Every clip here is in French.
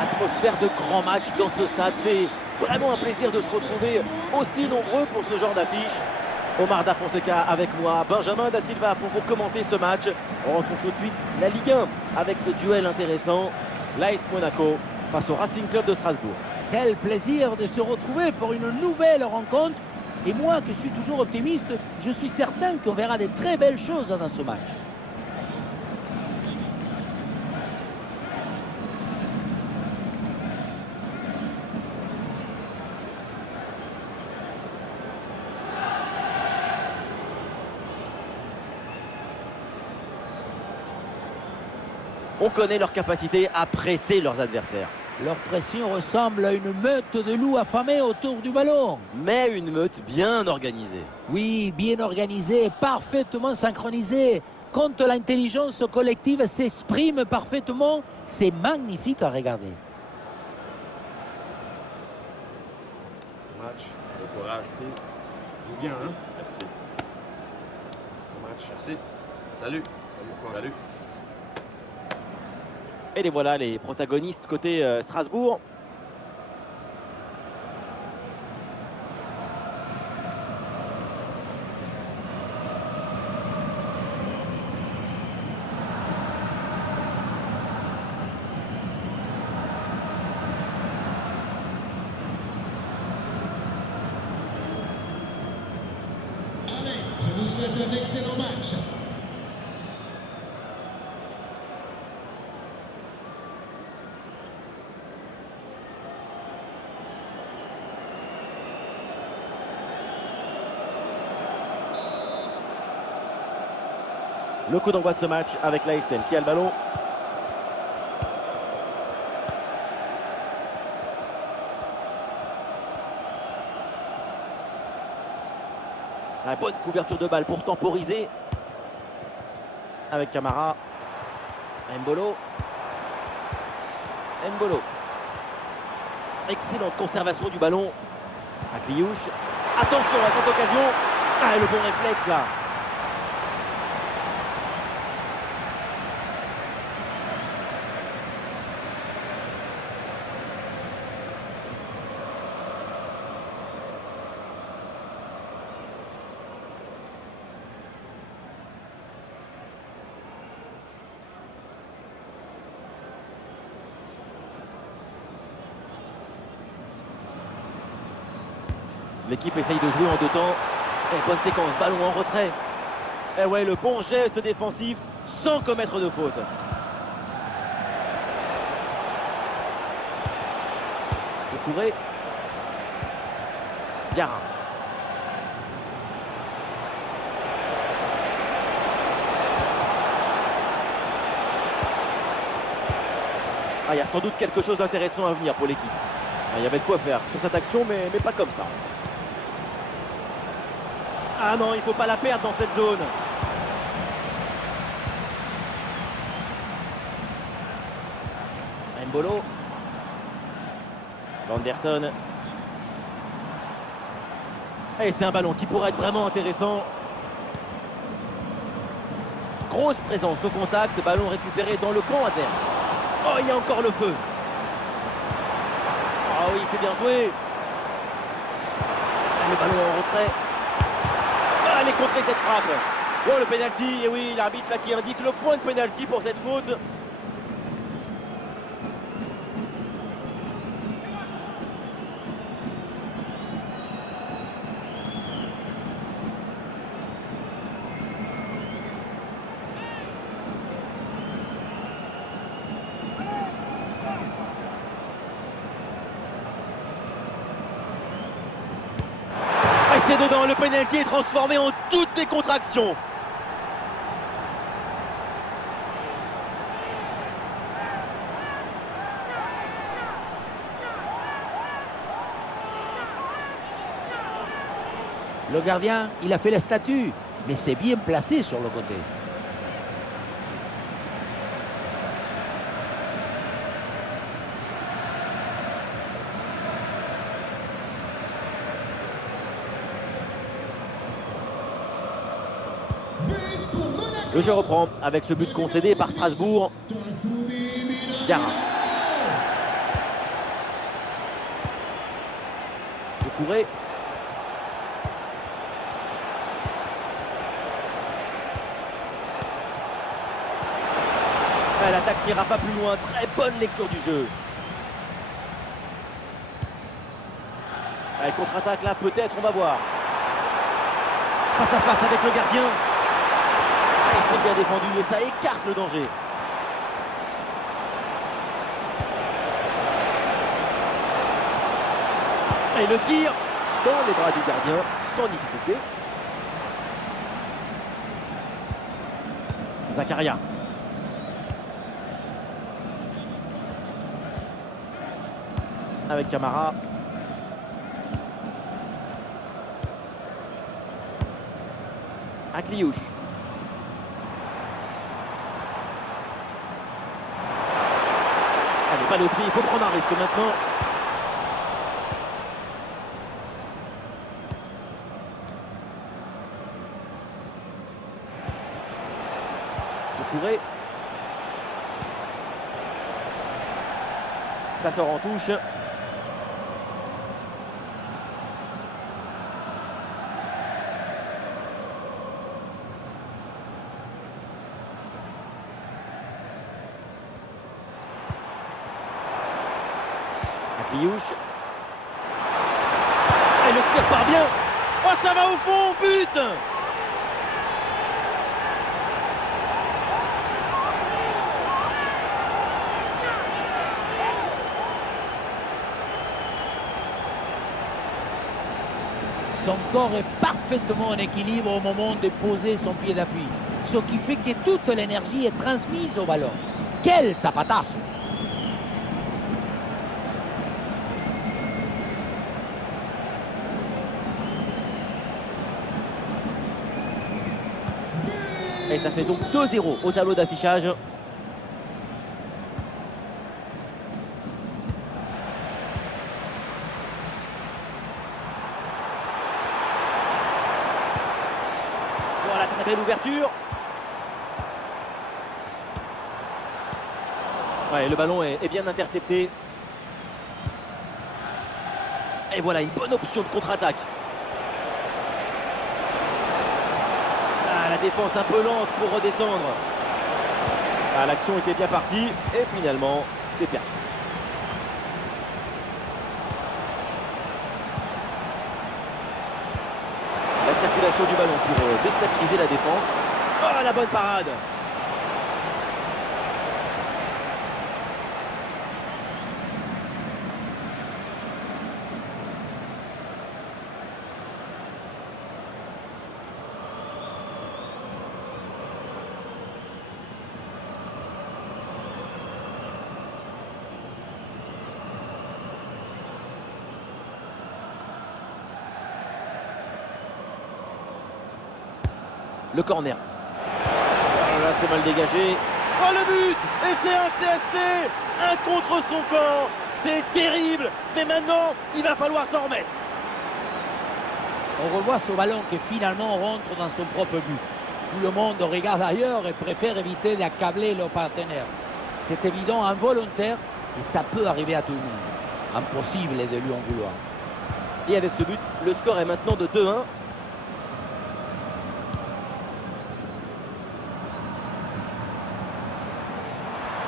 Atmosphère de grand match dans ce stade. C'est vraiment un plaisir de se retrouver aussi nombreux pour ce genre d'affiche. Omar Da Fonseca avec moi, Benjamin Da Silva pour vous commenter ce match. On retrouve tout de suite la Ligue 1 avec ce duel intéressant. L'AS Monaco face au Racing Club de Strasbourg. Quel plaisir de se retrouver pour une nouvelle rencontre. Et moi, qui suis toujours optimiste, je suis certain qu'on verra de très belles choses dans ce match. On connaît leur capacité à presser leurs adversaires. Leur pression ressemble à une meute de loups affamés autour du ballon. Mais une meute bien organisée. Oui, bien organisée, parfaitement synchronisée. Quand l'intelligence collective s'exprime parfaitement, c'est magnifique à regarder. Match, bon courage. Merci. Joue bien, hein? Merci. Bon match. Merci. Salut. Salut. Et les voilà les protagonistes côté Strasbourg. Allez, je vous souhaite un excellent match. Le coup d'envoi de ce match avec l'ASM qui a le ballon. La bonne couverture de balle pour temporiser. Avec Camara. Mbolo. Excellente conservation du ballon. Akliouche. Attention à cette occasion. Ah, le bon réflexe là. L'équipe essaye de jouer en deux temps. Et bonne séquence, ballon en retrait. Et ouais, le bon geste défensif sans commettre de faute. Doucouré. Diarra. Ah, il y a sans doute quelque chose d'intéressant à venir pour l'équipe. Il y avait de quoi faire sur cette action, mais pas comme ça. Ah non, il ne faut pas la perdre dans cette zone. Mbolo. Vanderson. Et c'est un ballon qui pourrait être vraiment intéressant. Grosse présence au contact, ballon récupéré dans le camp adverse. Oh, il y a encore le feu. Ah oui, c'est bien joué. Le ballon en retrait. Allez, contrer cette frappe. Oh, le pénalty. Et oui, l'arbitre là qui indique le point de pénalty pour cette faute. C'est dedans, le pénalty est transformé en toute décontraction. Le gardien, il a fait la statue, mais c'est bien placé sur le côté. Le jeu reprend avec ce but concédé par Strasbourg. Diarra. Touré. L'attaque n'ira pas plus loin. Très bonne lecture du jeu. Allez, contre-attaque là, peut-être, on va voir. Face à face avec le gardien. Et c'est bien défendu et ça écarte le danger. Et le tir dans les bras du gardien sans difficulté. Zakaria. Avec Camara. Akliouche. Allez, balle au pied, il faut prendre un risque maintenant. Touré. Ça sort en touche. Akliouche. Et le tir part bien. Oh, ça va au fond, but! Son corps est parfaitement en équilibre au moment de poser son pied d'appui. Ce qui fait que toute l'énergie est transmise au ballon. Quel zapatazo! Et ça fait donc 2-0 au tableau d'affichage. Voilà, très belle ouverture. Ouais, le ballon est bien intercepté. Et voilà, une bonne option de contre-attaque. La défense un peu lente pour redescendre. L'action était bien partie et finalement c'est perdu. La circulation du ballon pour déstabiliser la défense. Oh, la bonne parade. Le corner. Là, c'est mal dégagé. Oh, le but! Et c'est un CSC! Un contre son corps! C'est terrible! Mais maintenant, il va falloir s'en remettre. On revoit ce ballon qui finalement rentre dans son propre but. Tout le monde regarde ailleurs et préfère éviter d'accabler leur partenaire. C'est évident, involontaire, et ça peut arriver à tout le monde. Impossible de lui en vouloir. Et avec ce but, le score est maintenant de 2-1.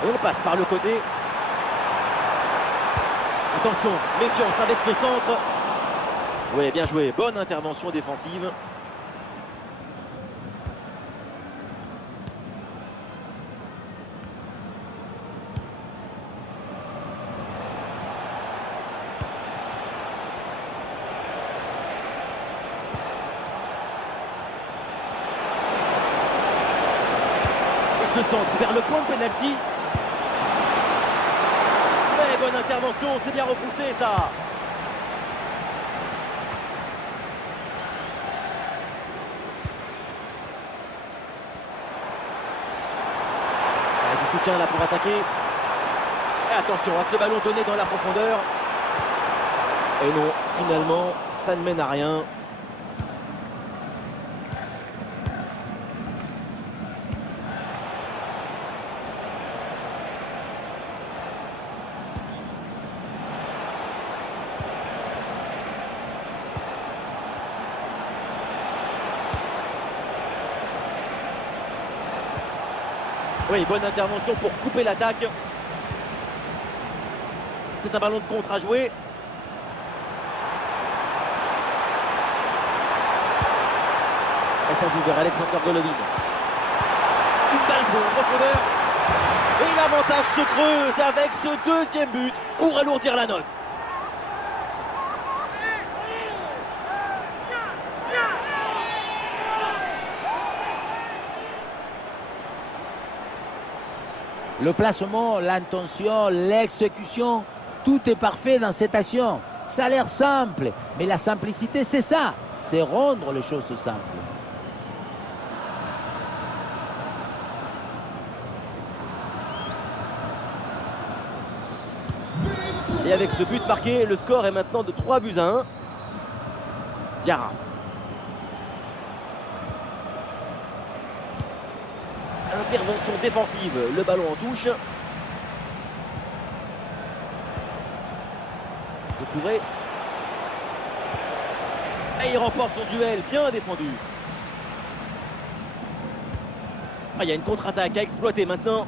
Et on passe par le côté. Attention, méfiance avec ce centre. Oui, bien joué. Bonne intervention défensive. Et ce centre vers le point de pénalty. Bonne intervention, c'est bien repoussé ça. Du soutien là pour attaquer. Et attention à ce ballon donné dans la profondeur. Et non, finalement, ça ne mène à rien. Oui, bonne intervention pour couper l'attaque. C'est un ballon de contre à jouer. Et ça joue vers Alexander Golovin. Une balle jouée en profondeur. Et l'avantage se creuse avec ce deuxième but pour alourdir la note. Le placement, l'intention, l'exécution, tout est parfait dans cette action. Ça a l'air simple, mais la simplicité, c'est ça. C'est rendre les choses simples. Et avec ce but marqué, le score est maintenant de 3-1. Diarra. Intervention défensive, le ballon en touche. De Touré. Et il remporte son duel, bien défendu. Ah, il y a une contre-attaque à exploiter maintenant.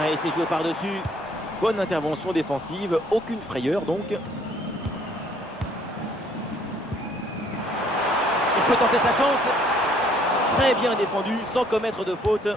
Ouais, il s'est joué par-dessus. Bonne intervention défensive, aucune frayeur donc. Il peut tenter sa chance. Très bien défendu, sans commettre de faute.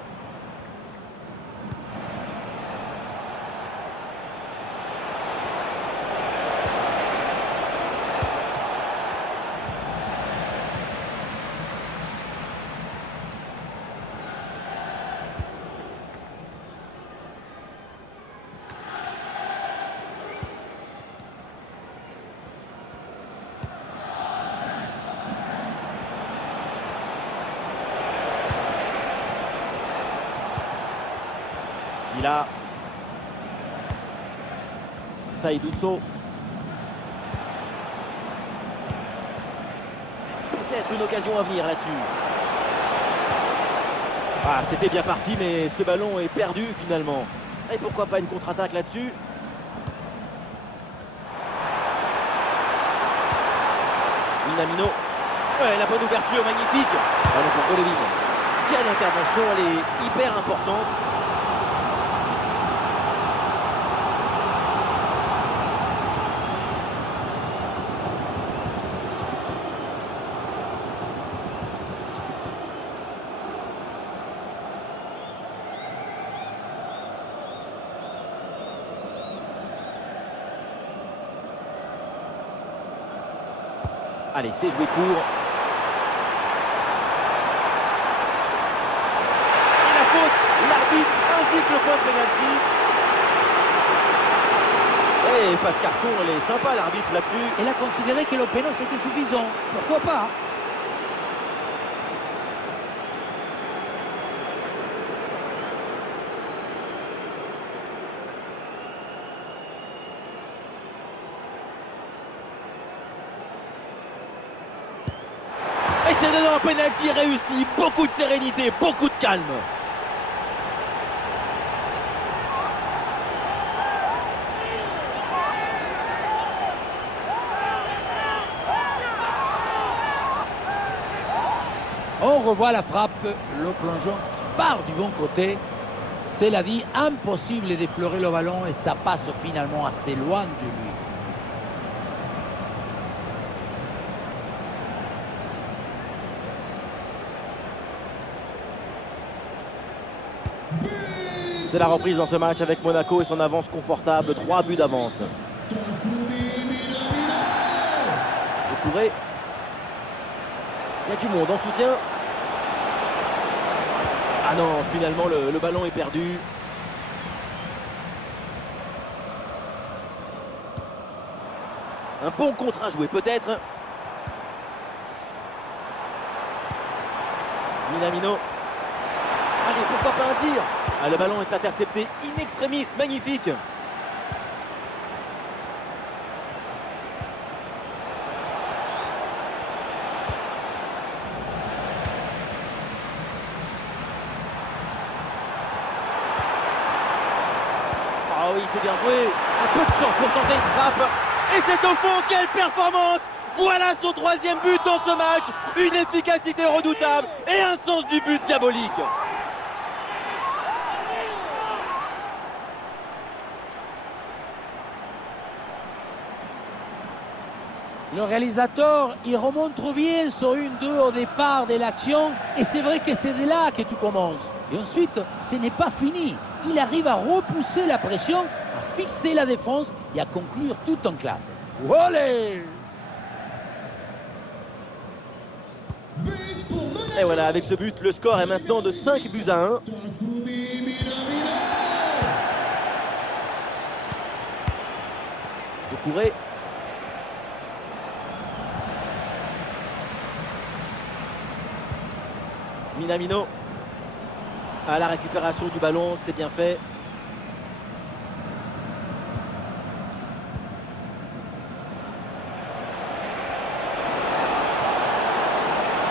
Là, Saïdousso. Peut-être une occasion à venir là-dessus. Ah, c'était bien parti, mais ce ballon est perdu finalement. Et pourquoi pas une contre-attaque là-dessus? Minamino. Ouais, la bonne ouverture, magnifique. Ballon pour Golovin. Quelle intervention, elle est hyper importante. Allez, c'est joué court. Et la faute, l'arbitre indique le point de pénalty. Et pas de carton, elle est sympa l'arbitre là-dessus. Elle a considéré que le péno c'était suffisant. Pourquoi pas? Et c'est dedans, un penalty réussi, beaucoup de sérénité, beaucoup de calme. On revoit la frappe, le plongeon qui part du bon côté. C'est la vie impossible d'effleurer le ballon et ça passe finalement assez loin de lui. C'est la reprise dans ce match avec Monaco et son avance confortable, 3 buts d'avance. De Touré. Il y a du monde en soutien. Ah non, finalement le ballon est perdu. Un bon contre à jouer peut-être. Minamino. Allez, pourquoi pas un tir? Ah, le ballon est intercepté in extremis, magnifique. Ah oui, c'est bien joué. Un peu de chance pour tenter une frappe. Et c'est au fond, quelle performance Voilà son 3e but dans ce match. Une efficacité redoutable et un sens du but diabolique. Le réalisateur, il remonte bien sur 1-2 au départ de l'action. Et c'est vrai que c'est de là que tu commences. Et ensuite, ce n'est pas fini. Il arrive à repousser la pression, à fixer la défense et à conclure tout en classe. Olé! But pour Monaco. Et voilà, avec ce but, le score est maintenant de 5 buts à 1. Takumi Minamino. Doucouré. Minamino à la récupération du ballon, c'est bien fait.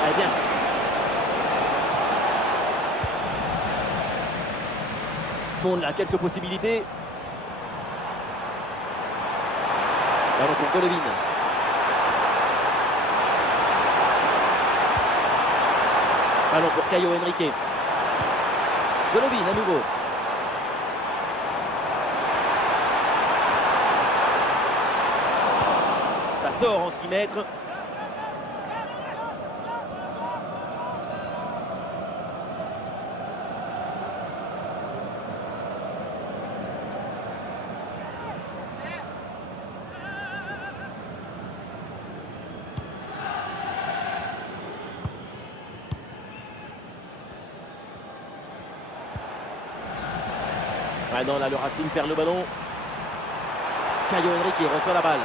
Allez, bien. Bon, on a quelques possibilités. Ballon pour Golovin. Ballon pour Caio Henrique. Golovin à nouveau. Ça sort en 6 mètres. Ah non, là le Racing perd le ballon. Caio Henrique reçoit la balle.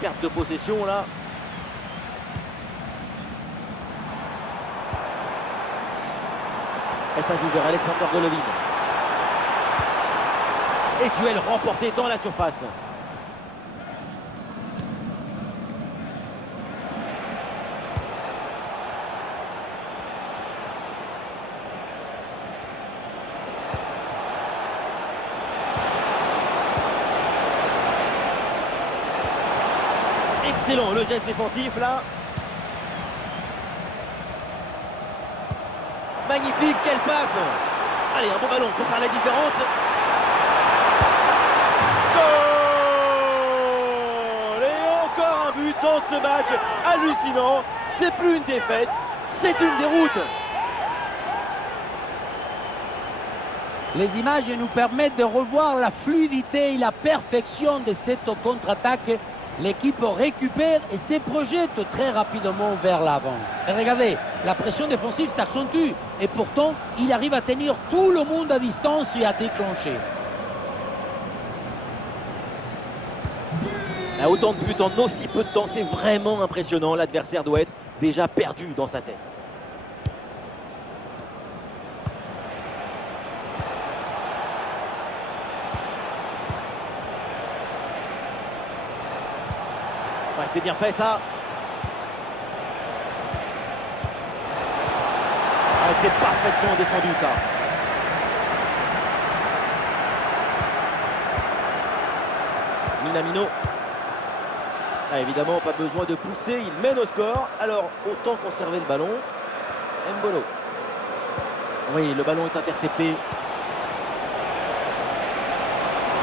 Perte de possession là. Et ça joue vers Alexander Golovin. Et duel remporté dans la surface. Excellent le geste défensif là. Magnifique, quelle passe. Allez, un bon ballon pour faire la différence. Goal! Et encore un but dans ce match hallucinant. C'est plus une défaite, c'est une déroute. Les images nous permettent de revoir la fluidité et la perfection de cette contre-attaque. L'équipe récupère et se projette très rapidement vers l'avant. Et regardez, la pression défensive s'accentue. Et pourtant, il arrive à tenir tout le monde à distance et à déclencher. Autant de buts en aussi peu de temps, c'est vraiment impressionnant. L'adversaire doit être déjà perdu dans sa tête. Ouais, c'est bien fait ça. Ouais, c'est parfaitement défendu ça. Minamino. Ah, évidemment, pas besoin de pousser, il mène au score. Alors, autant conserver le ballon. Mbolo. Oui, le ballon est intercepté.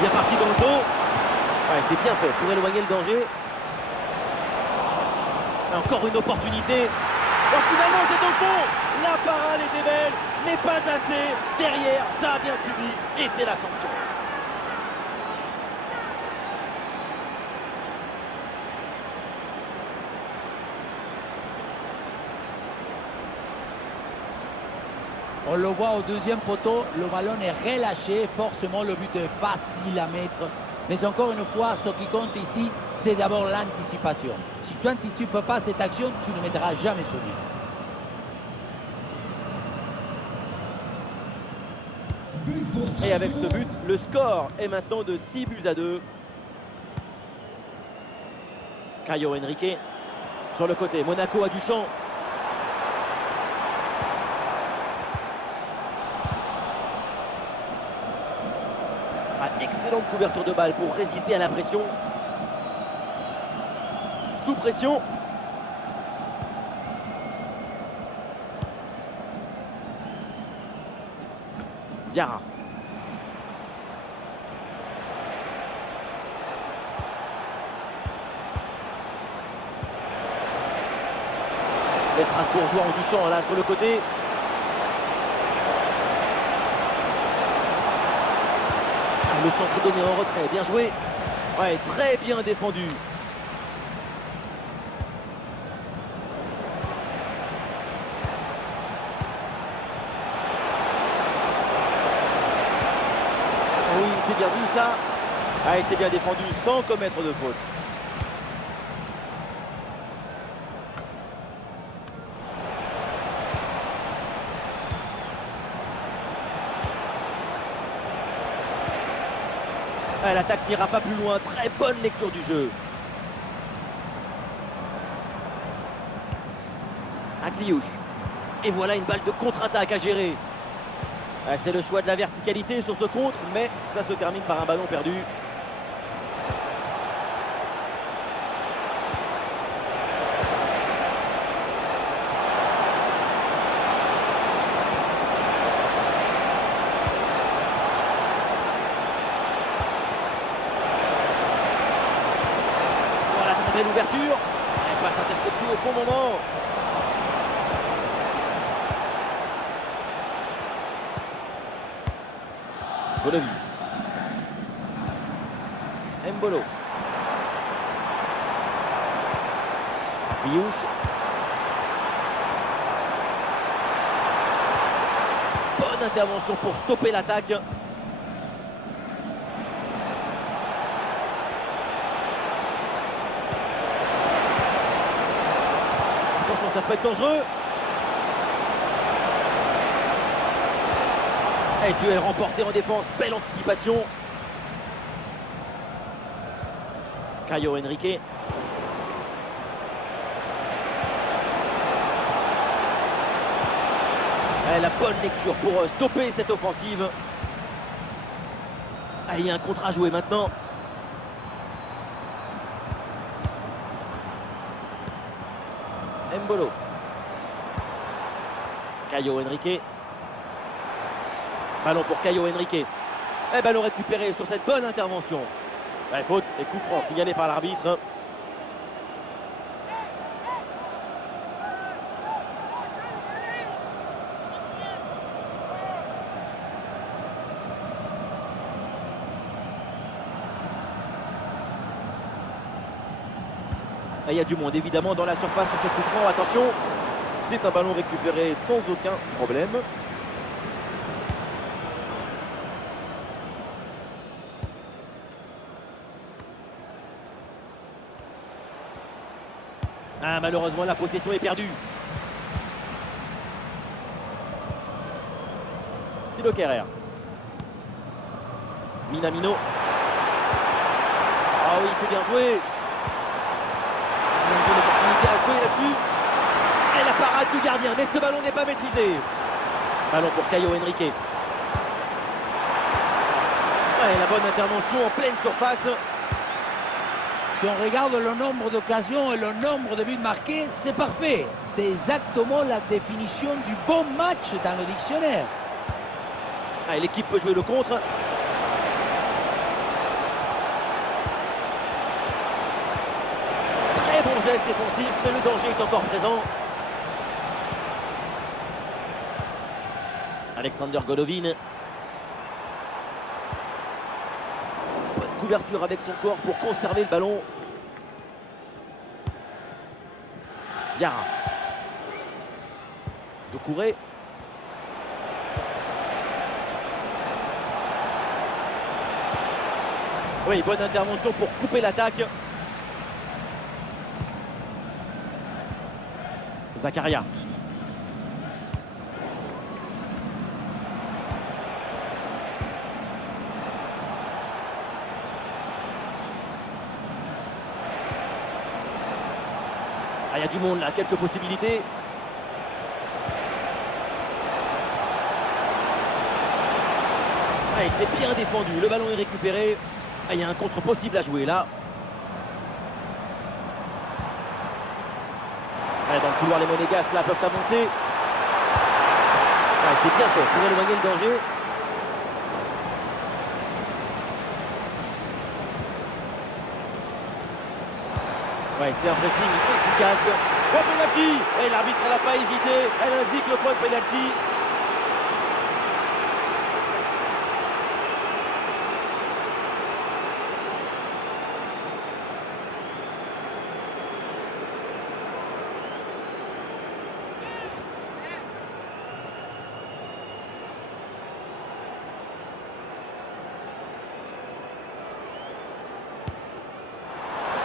Bien parti dans le dos. Ouais, c'est bien fait pour éloigner le danger. Encore une opportunité. Oh, finalement, c'est au fond. La parade était belle, mais pas assez. Derrière, ça a bien suivi. Et c'est la sanction. On le voit au deuxième poteau, le ballon est relâché. Forcément, le but est facile à mettre. Mais encore une fois, ce qui compte ici, c'est d'abord l'anticipation. Si tu n'anticipes pas cette action, tu ne mettras jamais ce but. Et avec ce but, le score est maintenant de 6 buts à 2. Caio Henrique sur le côté. Monaco a du champ. Ah, excellente couverture de balle pour résister à la pression. Sous pression. Diarra. Les Strasbourgeois ont du champ là sur le côté. Le centre donné en retrait, bien joué. Ouais, très bien défendu. Oui, c'est bien vu ça. Ouais, c'est bien défendu sans commettre de faute. L'attaque n'ira pas plus loin. Très bonne lecture du jeu. Akliouche. Et voilà une balle de contre-attaque à gérer. C'est le choix de la verticalité sur ce contre, mais ça se termine par un ballon perdu. Belle ouverture, elle passe interceptée au bon moment. Golovin. Mbolo. Akliouche. Bonne intervention pour stopper l'attaque. Ça peut être dangereux. Et duel remporté en défense. Belle anticipation. Caio Henrique. Et la bonne lecture pour stopper cette offensive. Ah, il y a un contre à jouer maintenant. Mbolo. Caio Henrique. Ballon pour Caio Henrique. Et ballon récupéré sur cette bonne intervention. Faute et coup franc signalé par l'arbitre. Il y a du monde évidemment dans la surface sur ce coup franc. Attention, c'est un ballon récupéré sans aucun problème. Ah, malheureusement la possession est perdue. Thilo Kehrer. Minamino. Ah oui, c'est bien joué. Une bonne opportunité à jouer là-dessus. Et la parade du gardien, mais ce ballon n'est pas maîtrisé. Ballon pour Caio Henrique. Ouais, la bonne intervention en pleine surface. Si on regarde le nombre d'occasions et le nombre de buts marqués, c'est parfait. C'est exactement la définition du bon match dans le dictionnaire. Ah, l'équipe peut jouer le contre. Très bon geste défensif, mais le danger est encore présent. Alexander Golovin. Bonne couverture avec son corps pour conserver le ballon. Diarra. Doucouré. Oui, bonne intervention pour couper l'attaque. Zakaria. Ah, il y a du monde là, quelques possibilités. Ah, Allez, c'est bien défendu, le ballon est récupéré. Ah, il y a un contre possible à jouer là. Allez, dans le couloir, les Monégasques là peuvent avancer. Ouais, c'est bien fait pour éloigner le danger. Ouais, c'est un pressing efficace. Oh, penalty! Et l'arbitre, elle n'a pas hésité. Elle indique le point de penalty.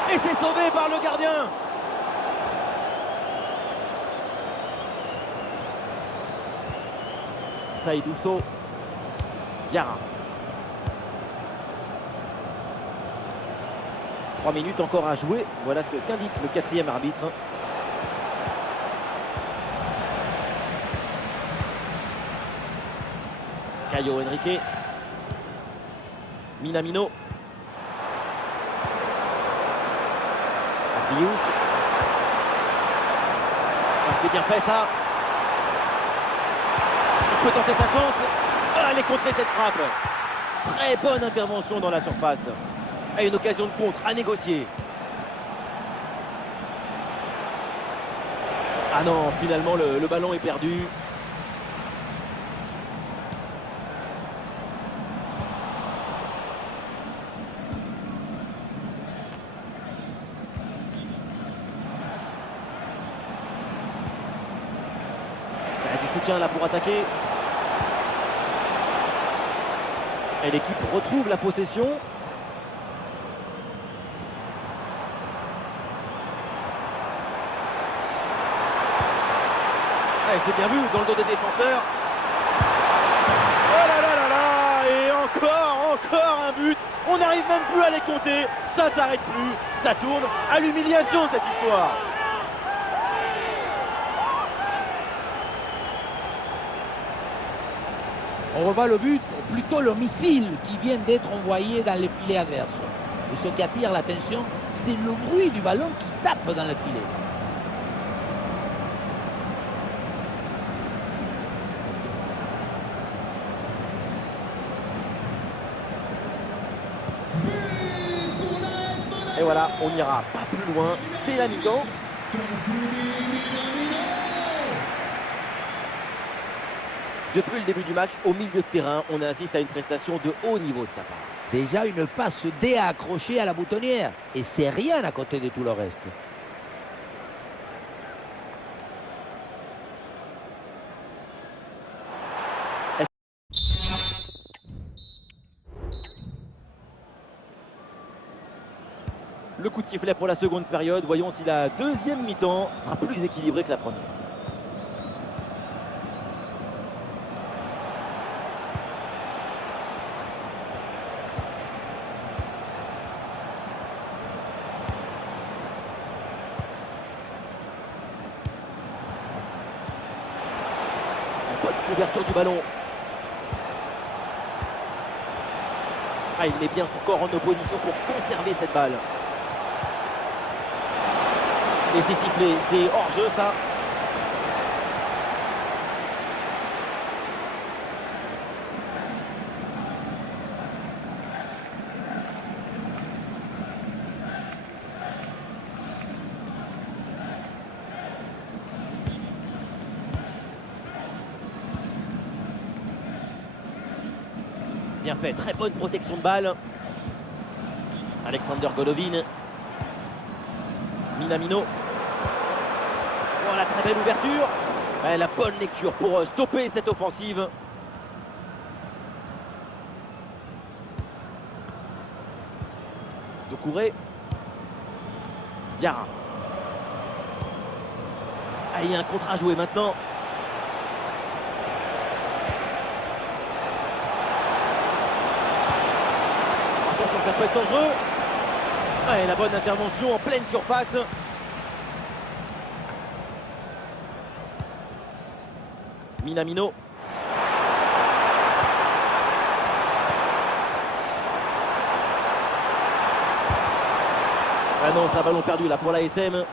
Et c'est sauvé par le gardien. Saïdousso. Diarra. 3 minutes encore à jouer. Voilà ce qu'indique le quatrième arbitre. Caio Henrique. Minamino. Ah, c'est bien fait ça. Il peut tenter sa chance. Ah, elle est contrée cette frappe. Très bonne intervention dans la surface. Et une occasion de contre à négocier. Ah non, finalement le ballon est perdu. Soutien là pour attaquer. Et l'équipe retrouve la possession. Allez, c'est bien vu dans le dos des défenseurs. Oh là là là là. Et encore un but. On n'arrive même plus à les compter. Ça s'arrête plus. Ça tourne à l'humiliation cette histoire. On revoit le but, ou plutôt le missile qui vient d'être envoyé dans les filets adverses. Et ce qui attire l'attention, c'est le bruit du ballon qui tape dans le filet. Et voilà, on n'ira pas plus loin. C'est la mi-temps. Depuis le début du match, au milieu de terrain, on assiste à une prestation de haut niveau de sa part. Déjà une passe D à accrocher à la boutonnière. Et c'est rien à côté de tout le reste. Le coup de sifflet pour la seconde période. Voyons si la deuxième mi-temps sera plus équilibrée que la première. Bonne couverture du ballon. Ah, il met bien son corps en opposition pour conserver cette balle. Et c'est sifflé, c'est hors-jeu ça. Bien fait, très bonne protection de balle. Alexander Golovin. Minamino. Voilà, très belle ouverture. Ouais, la bonne lecture pour stopper cette offensive. Doucouré. Diarra. Ah, il y a un contre à jouer maintenant. Attention, ça peut être dangereux. Ouais, la bonne intervention en pleine surface. Minamino. Ah non, c'est un ballon perdu là pour la SM.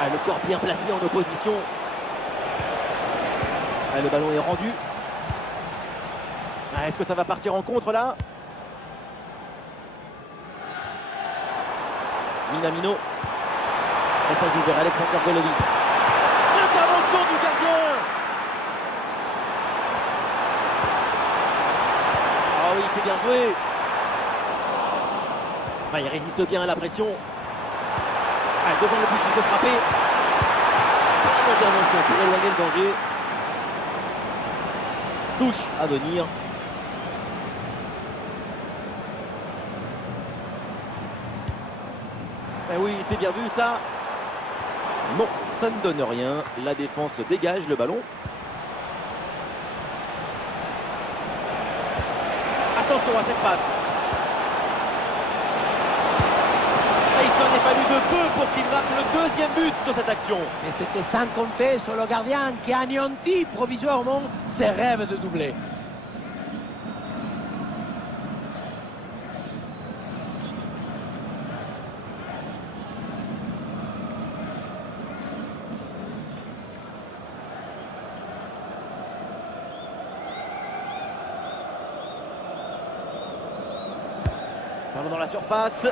Ah, le corps bien placé en opposition. Ah, le ballon est rendu. Ah, est-ce que ça va partir en contre là? Minamino. Et ça joue vers Alexander Golovin. Intervention du gardien. Ah oui, c'est bien joué. Ah, il résiste bien à la pression. Ah, devant le but, il faut frapper. Bonne intervention pour éloigner le danger. Touche à venir. Eh oui, c'est bien vu ça. Non, ça ne donne rien. La défense dégage le ballon. Attention à cette passe. Et il s'en est fallu de peu pour qu'il marque le deuxième but sur cette action. Et c'était sans compter sur le gardien qui a anéanti provisoirement ses rêves de doubler. Ballon dans la surface. Le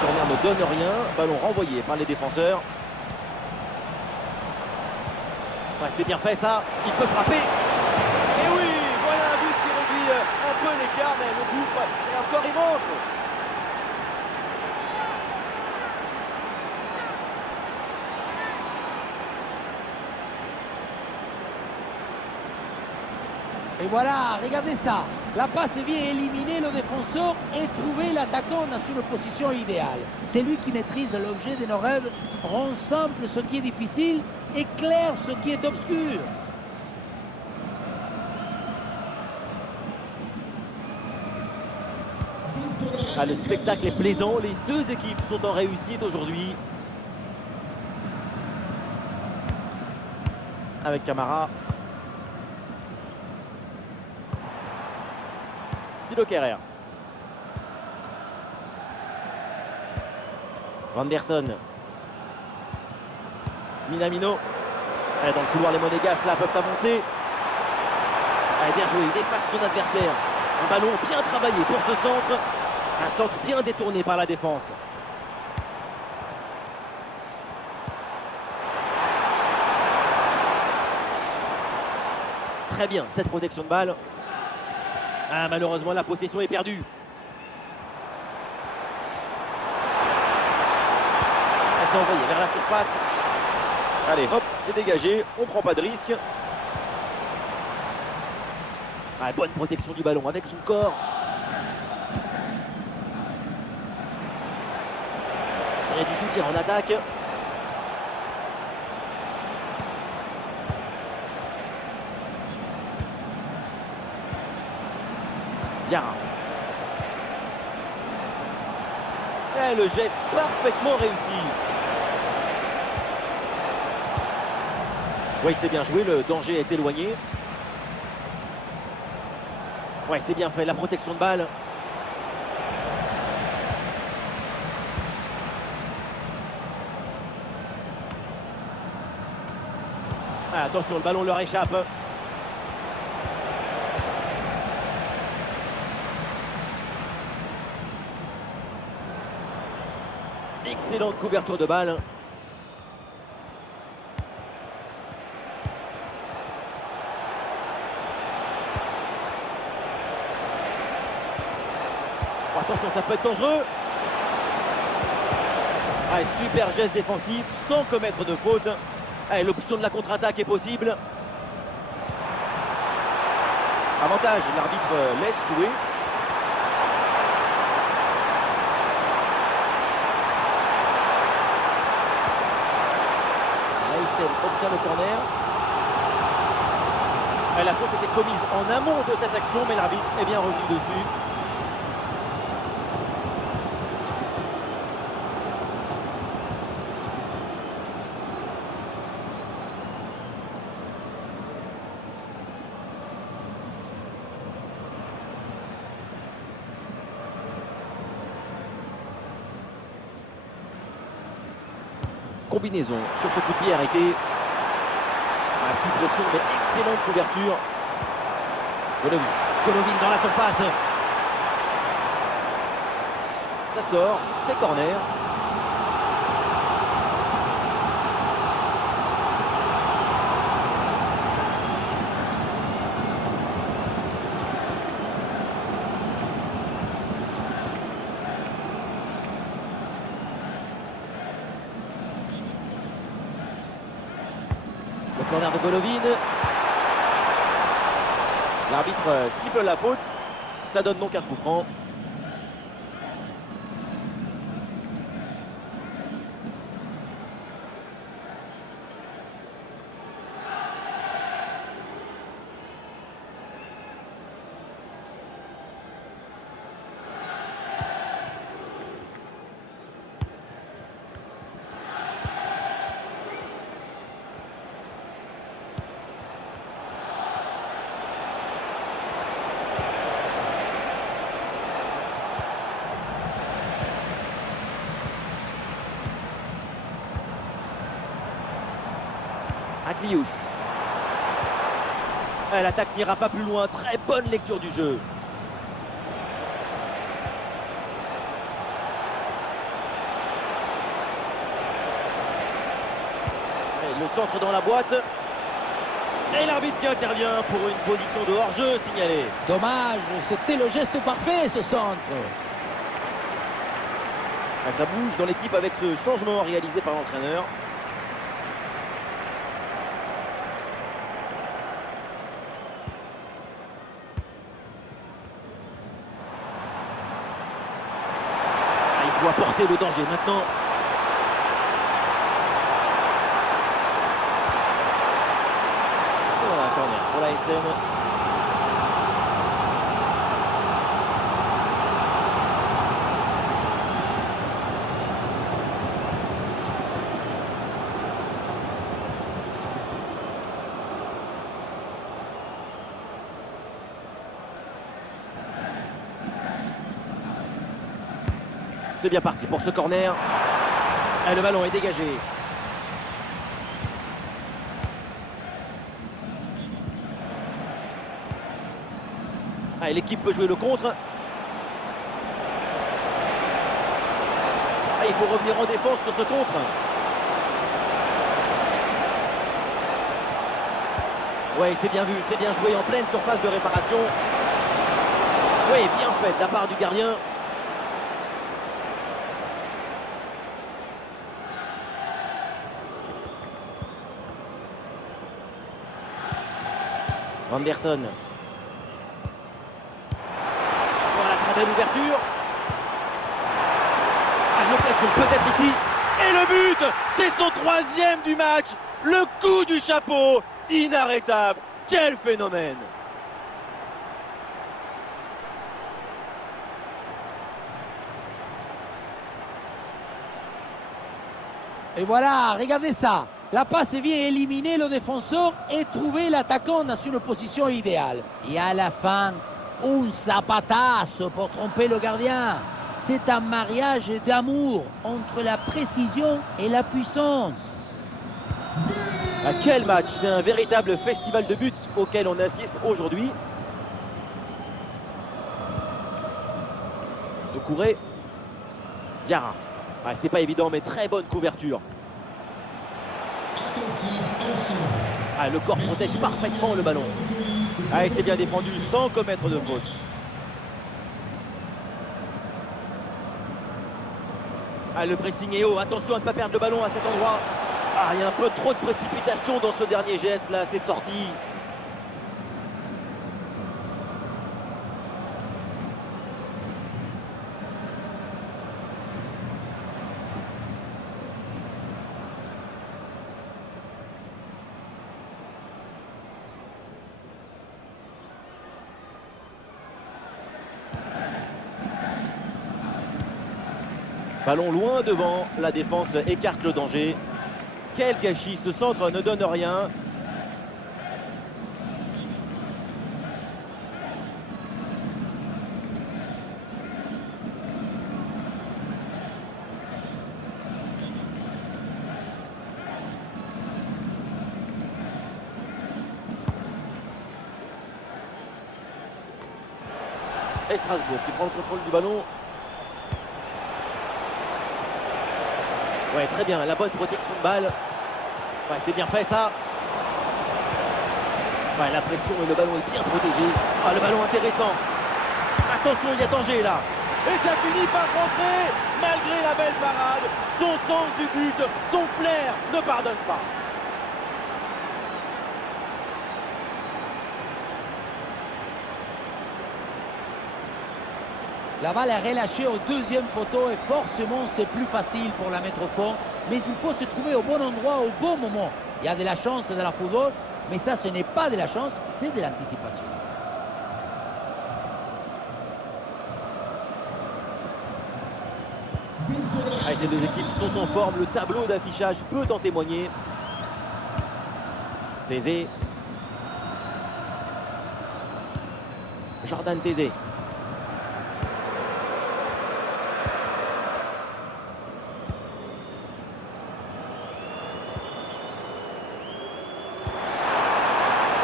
corner ne donne rien. Ballon renvoyé par les défenseurs. Ouais, c'est bien fait ça. Il peut frapper. Et oui, voilà un but qui réduit un peu l'écart, mais le gouffre est encore immense. Et voilà, regardez ça. La passe vient éliminer le défenseur et trouver l'attaquant dans une position idéale. C'est lui qui maîtrise l'objet de nos rêves, rend simple ce qui est difficile et clair ce qui est obscur. Ah, le spectacle est plaisant. Les deux équipes sont en réussite aujourd'hui. Avec Camara. Thilo Kehrer. Vanderson. Minamino. Allez, dans le couloir, les Monégasques là peuvent avancer. Allez, bien joué, il efface son adversaire. Un ballon bien travaillé pour ce centre. Un centre bien détourné par la défense. Très bien, cette protection de balle. Ah, malheureusement, la possession est perdue. Elle s'est envoyée vers la surface. Allez, hop, c'est dégagé. On prend pas de risque. Ah, bonne protection du ballon avec son corps. Il y a du soutien en attaque. Diarra. Et le geste parfaitement réussi. Oui, c'est bien joué, le danger est éloigné. Ouais, c'est bien fait, la protection de balle. Ah, attention, le ballon leur échappe. Excellente couverture de balle. Oh, attention, ça peut être dangereux. Ah, super geste défensif sans commettre de faute. Ah, l'option de la contre-attaque est possible. Avantage, l'arbitre laisse jouer. Obtient le corner. La faute était commise en amont de cette action, mais l'arbitre est bien revenu dessus. combinaison sur ce coup de pied arrêté. Sous pression, mais excellente couverture. Golovin dans la surface. Ça sort, c'est corner. Le corner de Golovin. L'arbitre siffle la faute. Ça donne donc un coup franc. Akliouche. L'attaque n'ira pas plus loin. Très bonne lecture du jeu. Et le centre dans la boîte. Et l'arbitre qui intervient pour une position de hors-jeu signalée. Dommage, c'était le geste parfait ce centre. Ça bouge dans l'équipe avec ce changement réalisé par l'entraîneur. Il faut apporter le danger maintenant. Voilà, corner pour la SM. C'est bien parti pour ce corner. Et le ballon est dégagé. L'équipe peut jouer le contre. Il faut revenir en défense sur ce contre. Ouais, c'est bien vu, c'est bien joué en pleine surface de réparation. Oui, bien fait de la part du gardien. Anderson. Voilà, très belle ouverture. L'occasion peut-être ici. Et le but, c'est son 3e du match. Le coup du chapeau, inarrêtable. Quel phénomène. Et voilà, regardez ça. La passe vient éliminer le défenseur et trouver l'attaquant dans une position idéale. Et à la fin, un zapatazo pour tromper le gardien. C'est un mariage d'amour entre la précision et la puissance. Quel match! C'est un véritable festival de buts auquel on assiste aujourd'hui. Doucouré. Diarra. C'est pas évident, mais très bonne couverture. Le corps protège parfaitement le ballon. Et c'est bien défendu sans commettre de faute. Le pressing est haut. Attention à ne pas perdre le ballon à cet endroit. Il y a un peu trop de précipitation dans ce dernier geste là. C'est sorti. Ballon loin devant, la défense écarte le danger. Quel gâchis, ce centre ne donne rien. Et Strasbourg qui prend le contrôle du ballon. Ouais, très bien, la bonne protection de balle. Ouais, c'est bien fait ça. Ouais, la pression et le ballon est bien protégé. Ah, le ballon intéressant. Attention, il y a danger là. Et ça finit par rentrer. Malgré la belle parade, son sens du but, son flair ne pardonne pas. La balle est relâchée au deuxième poteau et forcément c'est plus facile pour la mettre au fond. Mais il faut se trouver au bon endroit au bon moment. Il y a de la chance dans la football, mais ça ce n'est pas de la chance, c'est de l'anticipation. Ah, ces deux équipes sont en forme, le tableau d'affichage peut en témoigner. Tézé. Jordan Tézé.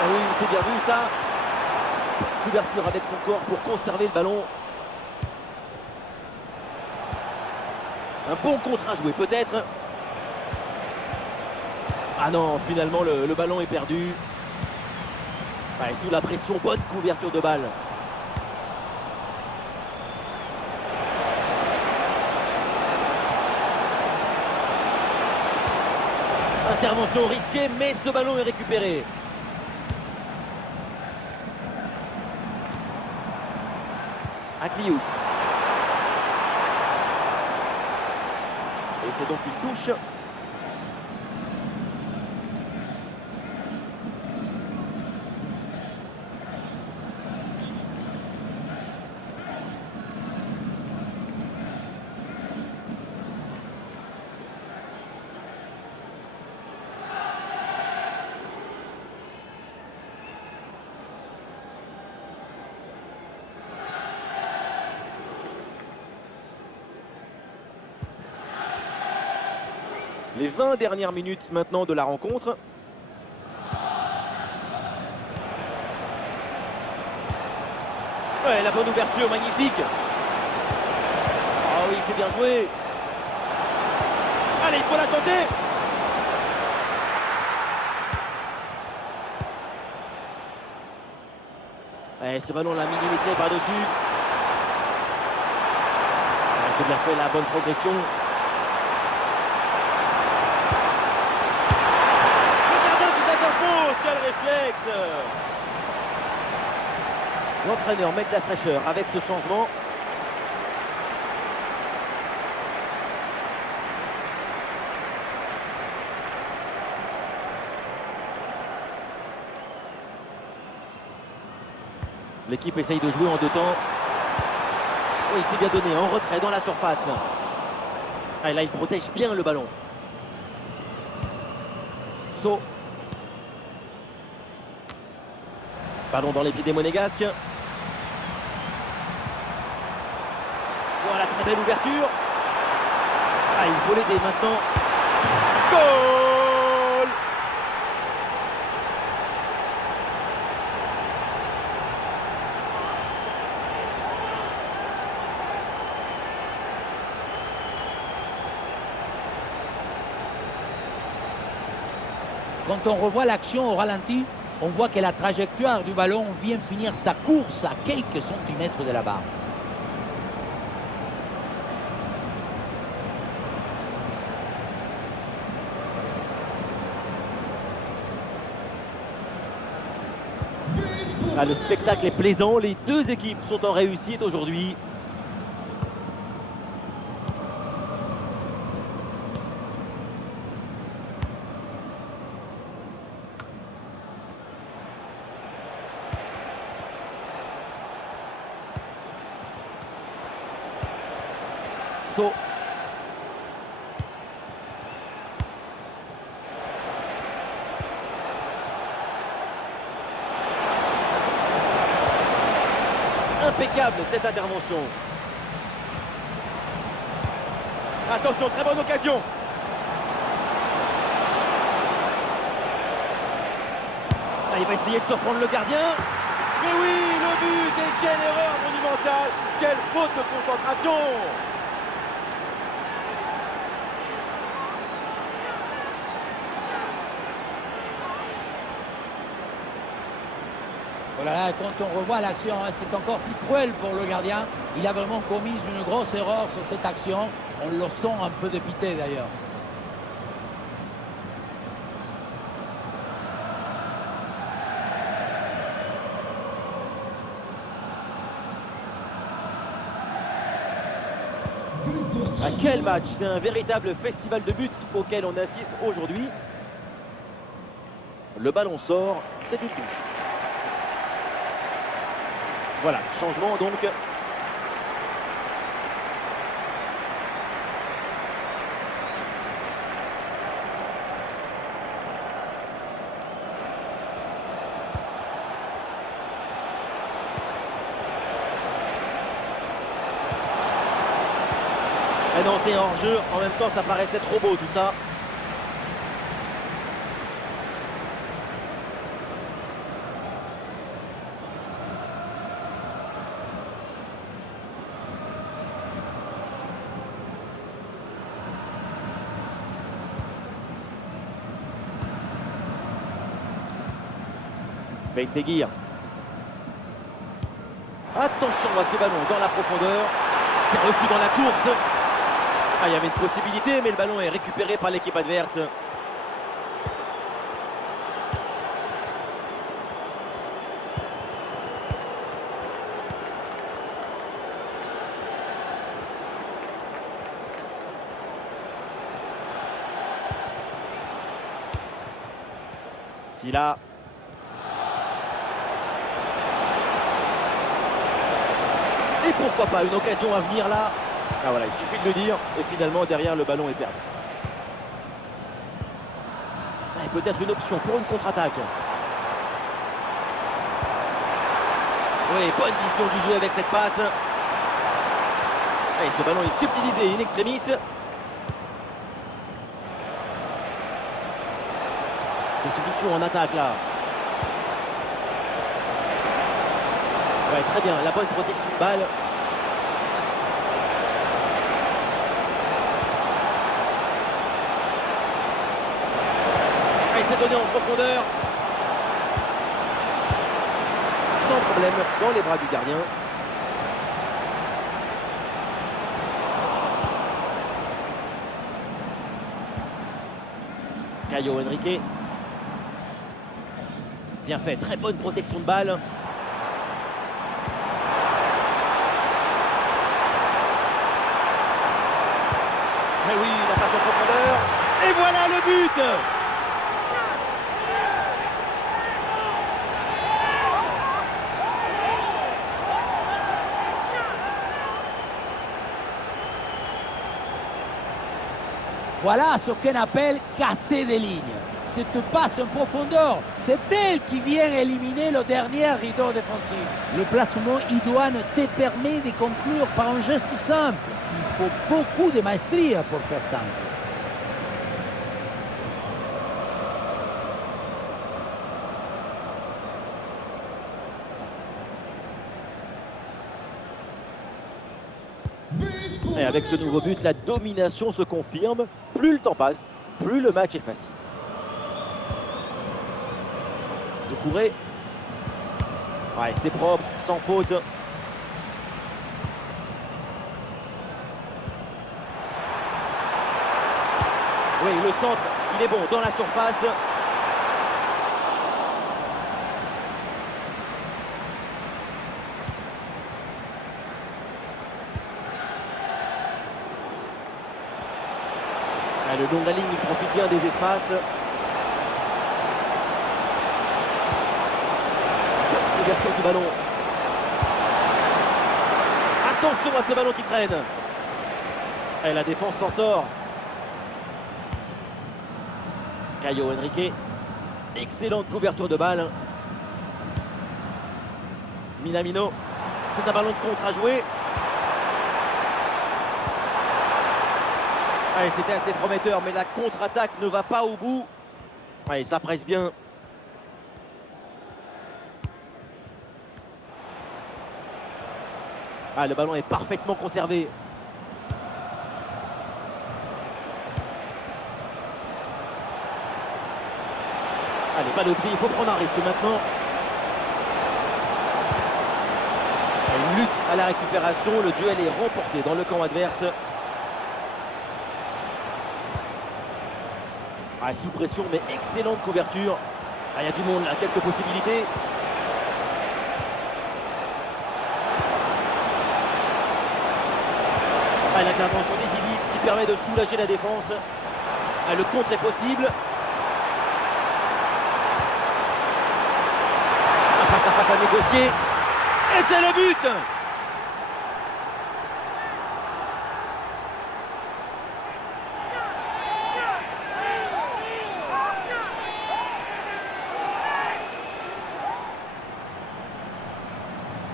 Ah oui, c'est bien vu ça. Couverture avec son corps pour conserver le ballon. Un bon contre à jouer peut-être. Ah non, finalement le ballon est perdu. Ouais, sous la pression, bonne couverture de balle. Intervention risquée, mais ce ballon est récupéré. Akliouche. Et c'est donc une touche. Les 20 dernières minutes maintenant de la rencontre. Ouais, la bonne ouverture, magnifique. Ah oui, c'est bien joué. Allez, il faut la tenter. Ouais, ce ballon l'a millimétré par-dessus. Ouais, c'est bien fait, la bonne progression. Quel réflexe! L'entraîneur met de la fraîcheur avec ce changement. L'équipe essaye de jouer en deux temps. Oh, il s'est bien donné, en retrait dans la surface. Ah, là, il protège bien le ballon. Saut. Ballon dans les pieds des Monégasques. Voilà, très belle ouverture. Ah, il faut l'aider maintenant. Goal! Quand on revoit l'action au ralenti, on voit que la trajectoire du ballon vient finir sa course à quelques centimètres de la barre. Ah, le spectacle est plaisant, les deux équipes sont en réussite aujourd'hui. Saut. Impeccable cette intervention. Attention, très bonne occasion. Ah, il va essayer de surprendre le gardien. Mais oui, le but, et quelle erreur monumentale, quelle faute de concentration. Voilà, quand on revoit l'action, hein, c'est encore plus cruel pour le gardien. Il a vraiment commis une grosse erreur sur cette action. On le sent un peu dépité d'ailleurs. Ah, quel match! C'est un véritable festival de buts auquel on assiste aujourd'hui. Le ballon sort, c'est une touche. Voilà, changement donc. Ah non, c'est hors-jeu. En même temps, ça paraissait trop beau tout ça. Ben Seguir. Attention à ce ballon dans la profondeur. C'est reçu dans la course. Ah, il y avait une possibilité, mais le ballon est récupéré par l'équipe adverse. Silla. Et pourquoi pas une occasion à venir là. Ah voilà, il suffit de le dire. Et finalement, derrière, le ballon est perdu. Et peut-être une option pour une contre-attaque. Oui, bonne vision du jeu avec cette passe. Et ce ballon est subtilisé in extremis. Des solutions en attaque là. Ouais, très bien, la bonne protection de balle. Il s'est donné en profondeur. Sans problème dans les bras du gardien. Caio Henrique. Bien fait, très bonne protection de balle. Et oui, la passe en profondeur. Et voilà le but! Voilà ce qu'on appelle casser des lignes. Cette passe en profondeur, c'est elle qui vient éliminer le dernier rideau défensif. Le placement idoine te permet de conclure par un geste simple. Il faut beaucoup de maestria pour faire ça. Et avec ce nouveau but, la domination se confirme. Plus le temps passe, plus le match est facile. Doucouré. Ouais, c'est propre, sans faute. Oui, le centre, il est bon dans la surface. Ah, le long de la ligne, il profite bien des espaces. Ouverture du ballon. Attention à ce ballon qui traîne. Et la défense s'en sort. Caio Henrique. Excellente couverture de balle. Minamino. C'est un ballon de contre à jouer. Allez, c'était assez prometteur, mais la contre-attaque ne va pas au bout. Allez, ça presse bien. Ah, le ballon est parfaitement conservé. Allez, pas de pied, il faut prendre un risque maintenant. Une lutte à la récupération, le duel est remporté dans le camp adverse. Ah, sous pression, mais excellente couverture. Ah, il y a du monde là, quelques possibilités. Ah, l'intervention décisive qui permet de soulager la défense. Ah, le contre est possible. Ah, face à face à négocier. Et c'est le but!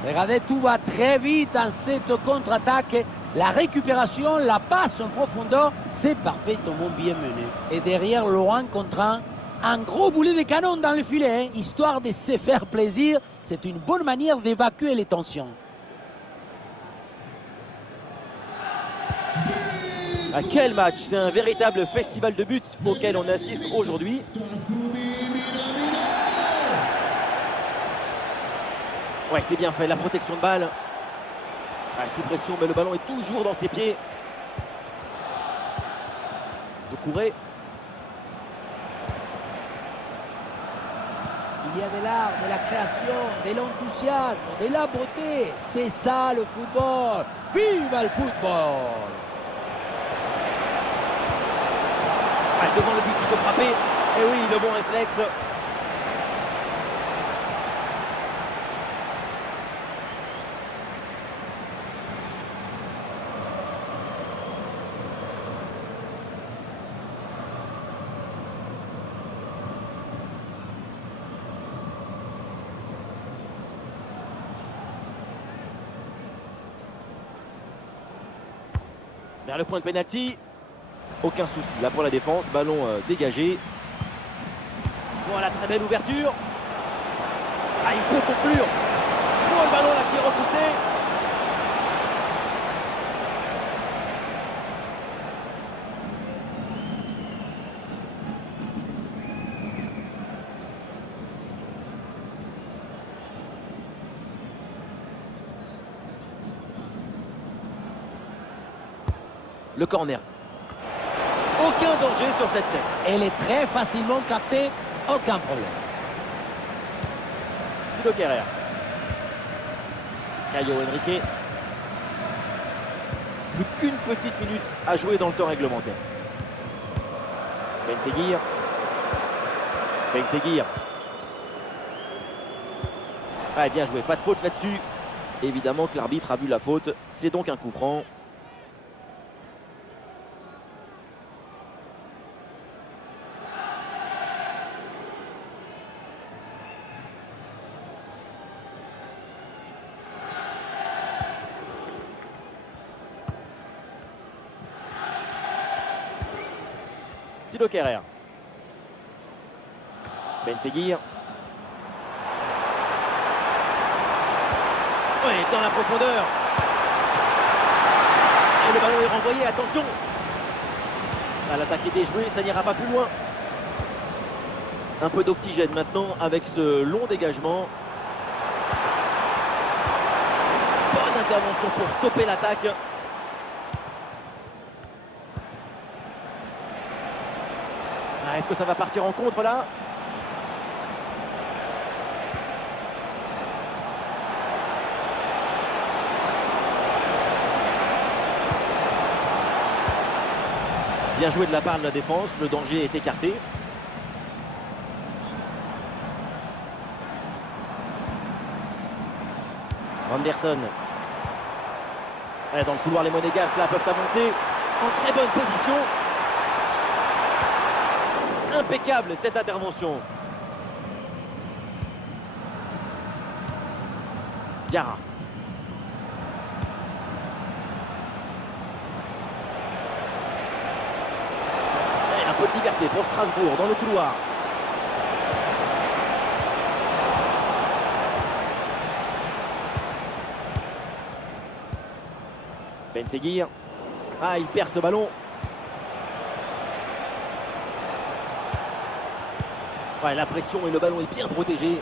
Regardez, tout va très vite dans cette contre-attaque. La récupération, la passe en profondeur, c'est parfaitement bien mené. Et derrière, Laurent contre un gros boulet de canon dans le filet, hein, histoire de se faire plaisir. C'est une bonne manière d'évacuer les tensions. Ah, quel match! C'est un véritable festival de buts auquel on assiste aujourd'hui. Ouais, c'est bien fait, la protection de balle. Ah, sous pression, mais le ballon est toujours dans ses pieds. Doucouré. Il y a de l'art, de la création, de l'enthousiasme, de la beauté. C'est ça le football. Vive le football! Ah, devant le but, il faut frapper. Et oui, le bon réflexe. Vers le point de pénalty. Aucun souci là pour la défense. Ballon dégagé. Voilà, très belle ouverture. Ah, il peut conclure. Oh, le ballon là qui est repoussé. Le corner. Aucun danger sur cette tête. Elle est très facilement captée, aucun problème. Tilo Kehrer. Caio Henrique. Plus qu'une petite minute à jouer dans le temps réglementaire. Ben Seguir. Ben Seguir. Ah, bien joué, pas de faute là-dessus. Évidemment que l'arbitre a vu la faute. C'est donc un coup franc. Tilo Kehrer. Ben Seguir. Oui, dans la profondeur. Et le ballon est renvoyé, attention. Ah, l'attaque est déjouée, ça n'ira pas plus loin. Un peu d'oxygène maintenant avec ce long dégagement. Bonne intervention pour stopper l'attaque. Ah, est-ce que ça va partir en contre là? Bien joué de la part de la défense, le danger est écarté. Anderson. Dans le couloir, les Monégasques là peuvent avancer en très bonne position. Impeccable cette intervention. Diarra. Et un peu de liberté pour Strasbourg dans le couloir. Ben Seguir. Ah, il perd ce ballon. Ouais, la pression et le ballon est bien protégé.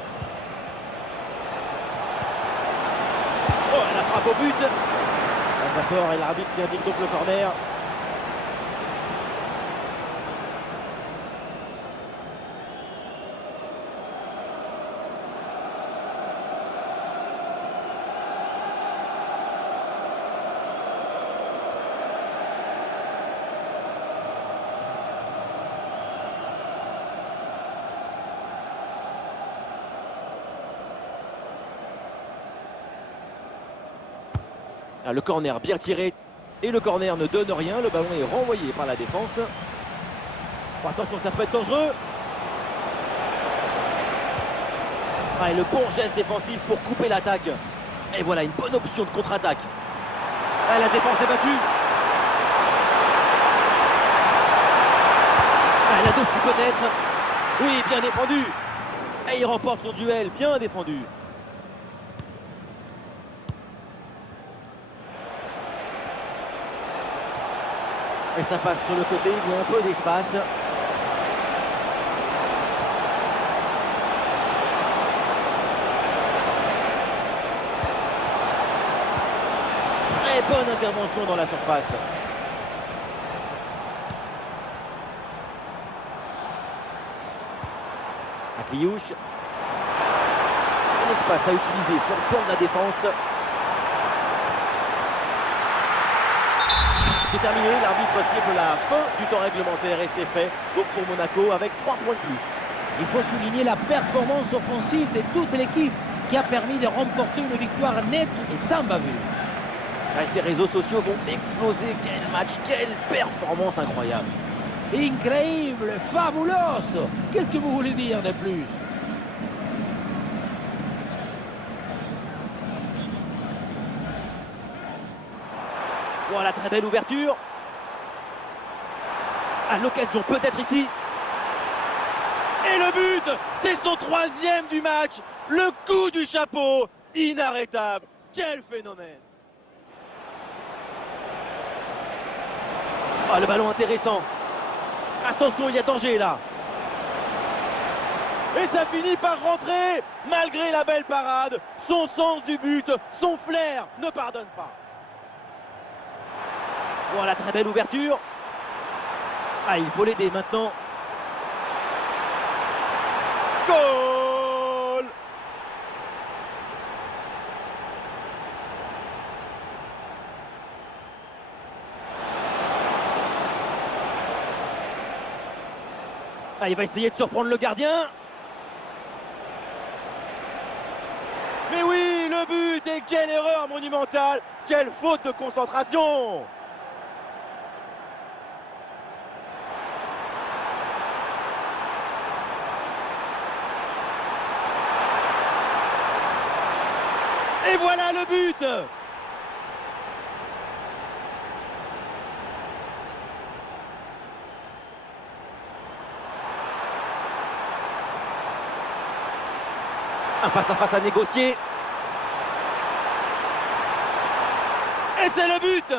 Oh, la frappe au but. Ah, ça sort et l'arbitre qui indique donc le corner. Ah, le corner bien tiré et le corner ne donne rien. Le ballon est renvoyé par la défense. Oh, attention, ça peut être dangereux. Ah, et le bon geste défensif pour couper l'attaque. Et voilà une bonne option de contre-attaque. Ah, la défense est battue. Ah, là-dessus peut-être. Oui, bien défendu. Et il remporte son duel, bien défendu. Et ça passe sur le côté, il y a un peu d'espace. Très bonne intervention dans la surface. Akliouche. Un espace à utiliser sur le flanc de la défense. C'est terminé, l'arbitre siffle la fin du temps réglementaire et c'est fait. Donc pour Monaco avec 3 points de plus. Il faut souligner la performance offensive de toute l'équipe qui a permis de remporter une victoire nette et sans bavure. Et ces réseaux sociaux vont exploser. Quel match, quelle performance incroyable. Incroyable, fabuloso. Qu'est-ce que vous voulez dire de plus? Voilà, très belle ouverture. À l'occasion peut-être ici. Et le but, c'est son 3e du match. Le coup du chapeau, inarrêtable. Quel phénomène. Ah, le ballon intéressant. Attention, il y a danger là. Et ça finit par rentrer. Malgré la belle parade, son sens du but, son flair ne pardonne pas. Voilà, très belle ouverture. Ah, il faut l'aider maintenant. Goal! Ah, il va essayer de surprendre le gardien. Mais oui, le but! Et quelle erreur monumentale! Quelle faute de concentration! Et voilà le but! Un face-à-face à négocier. Et c'est le but!